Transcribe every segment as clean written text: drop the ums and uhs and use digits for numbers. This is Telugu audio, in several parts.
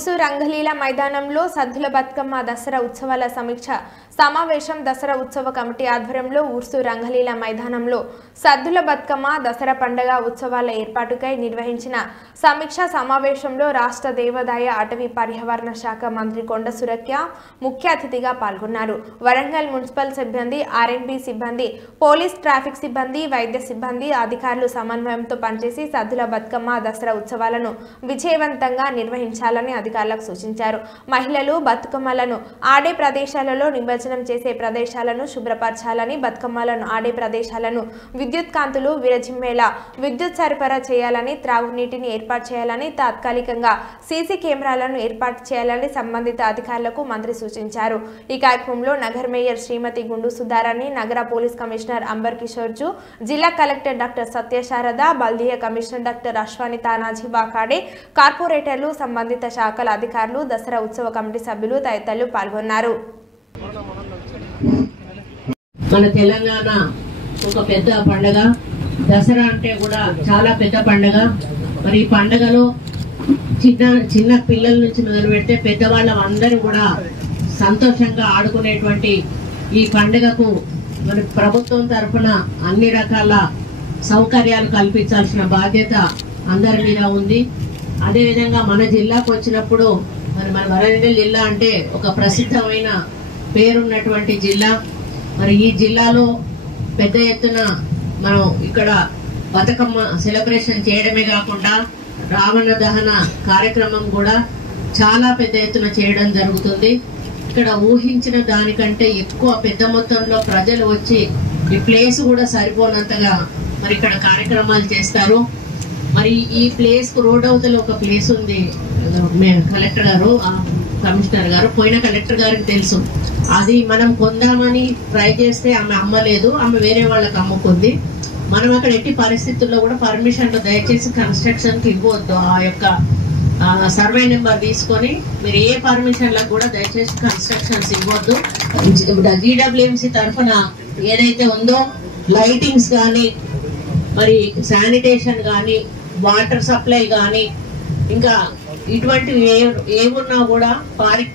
ఉర్సు రంగలీల మైదానంలో సద్దుల బతుకమ్మ దసరా ఉత్సవాల సమీక్ష సమావేశం దసరా ఉత్సవ కమిటీ ఆధ్వర్యంలో ఉర్సు రంగలీల మైదానంలో సద్దుల బతుకమ్మ దసరా పండుగ ఉత్సవాల ఏర్పాటుకై నిర్వహించిన సమీక్ష సమావేశంలో రాష్ట్ర దేవాదాయ అటవీ పర్యావరణ శాఖ మంత్రి కొండ సురేఖ ముఖ్య అతిథిగా పాల్గొన్నారు. వరంగల్ మున్సిపల్ సిబ్బంది, ఆర్ఎండ్బి సిబ్బంది, పోలీస్, ట్రాఫిక్ సిబ్బంది, వైద్య సిబ్బంది, అధికారులు సమన్వయంతో పనిచేసి సద్దుల బతుకమ్మ దసరా ఉత్సవాలను విజయవంతంగా నిర్వహించాలని అధికారులకు సూచించారు. మహిళలు బతుకమ్మలను ఆడే ప్రదేశాలలో నిమజ్జనం చేసే ప్రదేశాలను శుభ్రపరచాలని, బతుకమ్మలను ఆడే ప్రదేశాలను విద్యుత్ కాంతులు విరజిమ్మేలా విద్యుత్ సరఫరా చేయాలని, త్రాగునీటిని ఏర్పాటు చేయాలని, తాత్కాలికంగా సీసీ కెమెరాలను ఏర్పాటు చేయాలని సంబంధిత అధికారులకు మంత్రి సూచించారు. ఈ కార్యక్రమంలో నగర మేయర్ శ్రీమతి గుండు సుధారాణి, నగర పోలీస్ కమిషనర్ అంబర్ కిషోర్ జూ, జిల్లా కలెక్టర్ డాక్టర్ సత్యశారద, బల్దియా కమిషనర్ డాక్టర్ అశ్వాని తానాజీ వాకాడే, కార్పొరేటర్లు, సంబంధిత శాఖల అధికారులు, దసరా ఉత్సవ కమిటీ సభ్యులు తదితరులు పాల్గొన్నారు. మన తెలంగాణ ఒక పెద్ద పండుగ దసరా అంటే కూడా చాలా పెద్ద పండుగ. మరి ఈ పండుగలో చిన్న పిల్లల నుంచి మొదలు పెడితే పెద్దవాళ్ళ అందరూ కూడా సంతోషంగా ఆడుకునేటువంటి ఈ పండుగకు మన ప్రభుత్వం తరఫున అన్ని రకాల సౌకర్యాలు కల్పించాల్సిన బాధ్యత అందరి మీద ఉంది. అదేవిధంగా మన జిల్లాకు వచ్చినప్పుడు మన వరంగల్ జిల్లా అంటే ఒక ప్రసిద్ధమైన పేరున్నటువంటి జిల్లా. మరి ఈ జిల్లాలో పెద్ద ఎత్తున మనం ఇక్కడ బతుకమ్మ సెలబ్రేషన్ చేయడమే కాకుండా రావణ దహన కార్యక్రమం కూడా చాలా పెద్ద ఎత్తున చేయడం జరుగుతుంది. ఇక్కడ ఊహించిన దానికంటే ఎక్కువ పెద్ద మొత్తంలో ప్రజలు వచ్చి ఈ ప్లేస్ కూడా సరిపోనంతగా మరి ఇక్కడ కార్యక్రమాలు చేస్తారు. మరి ఈ ప్లేస్ కు రోడ్ అవతల ఒక ప్లేస్ ఉంది, కలెక్టర్ గారు, కమిషనర్ గారు, పోయిన కలెక్టర్ గారికి తెలుసు. అది మనం కొందామని ట్రై చేస్తే ఆమె అమ్మలేదు, ఆమె వేరే వాళ్ళకి అమ్ముకుంది. మనం అక్కడ ఎట్టి పరిస్థితుల్లో కూడా పర్మిషన్లు దయచేసి కన్స్ట్రక్షన్ కి ఇవ్వద్దు. ఆ యొక్క సర్వే నెంబర్ తీసుకొని మీరు ఏ పర్మిషన్లకు కూడా దయచేసి కన్స్ట్రక్షన్స్ ఇవ్వద్దు. జీడబ్ల్యూఎంసీ తరఫున ఏదైతే ఉందో లైటింగ్స్ కానీ, మరి శానిటేషన్ కానీ, వాటర్ సప్లై కానీ, ఇంకా ఇటువంటివి ఏమున్నా కూడా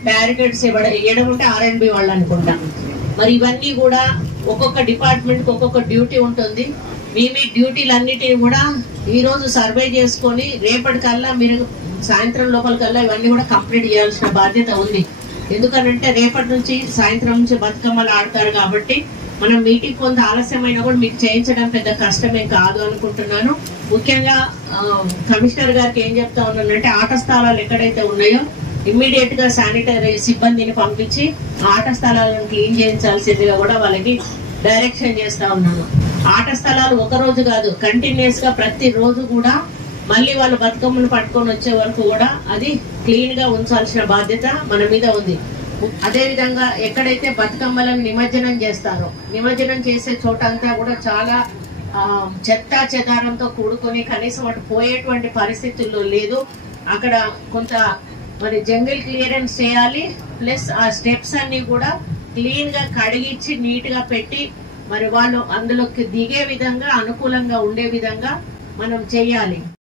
బ్యారికేడ్స్ వేయడం ఉంటే ఆర్ఎండ్బి వాళ్ళు అనుకుంటా. మరి ఇవన్నీ కూడా ఒక్కొక్క డిపార్ట్మెంట్ కి ఒక్కొక్క డ్యూటీ ఉంటుంది. మీ డ్యూటీలన్నిటిని కూడా ఈ రోజు సర్వే చేసుకొని రేపటికల్లా మీరు సాయంత్రం లోపలికల్లా ఇవన్నీ కూడా కంప్లీట్ చేయాల్సిన బాధ్యత ఉంది. ఎందుకనంటే రేపటి నుంచి సాయంత్రం నుంచి బతుకమ్మలు ఆడతారు కాబట్టి మనం మీటింగ్ కొంత ఆలస్యమైనా కూడా మీకు చేయించడం పెద్ద కష్టమే కాదు అనుకుంటున్నాను. ముఖ్యంగా కమిషనర్ గారికి ఏం చెప్తా ఉన్నానంటే ఆట స్థలాలు ఎక్కడైతే ఉన్నాయో ఇమ్మీడియట్ గా శానిటరీ సిబ్బందిని పంపించి ఆట స్థలాలను క్లీన్ చేయించాల్సిందిగా కూడా వాళ్ళకి డైరెక్షన్ చేస్తా ఉన్నాను. ఆట స్థలాలు ఒక రోజు కాదు, కంటిన్యూస్ గా ప్రతి రోజు కూడా మళ్ళీ వాళ్ళు బతుకమ్మను పట్టుకొని వచ్చే వరకు కూడా అది క్లీన్ గా ఉంచాల్సిన బాధ్యత మన మీద ఉంది. అదే విధంగా ఎక్కడైతే బతుకమ్మలను నిమజ్జనం చేస్తారో నిమజ్జనం చేసే చోట అంతా కూడా చాలా చెత్త చెదారంతో కూడుకొని కనీసం అటు పోయేటువంటి పరిస్థితుల్లో లేదు. అక్కడ కొంత మరి జంగిల్ క్లియరెన్స్ చేయాలి. ప్లస్ ఆ స్టెప్స్ అన్ని కూడా క్లీన్ గా కడిగిచ్చి నీట్ గా పెట్టి మరి వాళ్ళు అందులోకి దిగే విధంగా అనుకూలంగా ఉండే విధంగా మనం చేయాలి.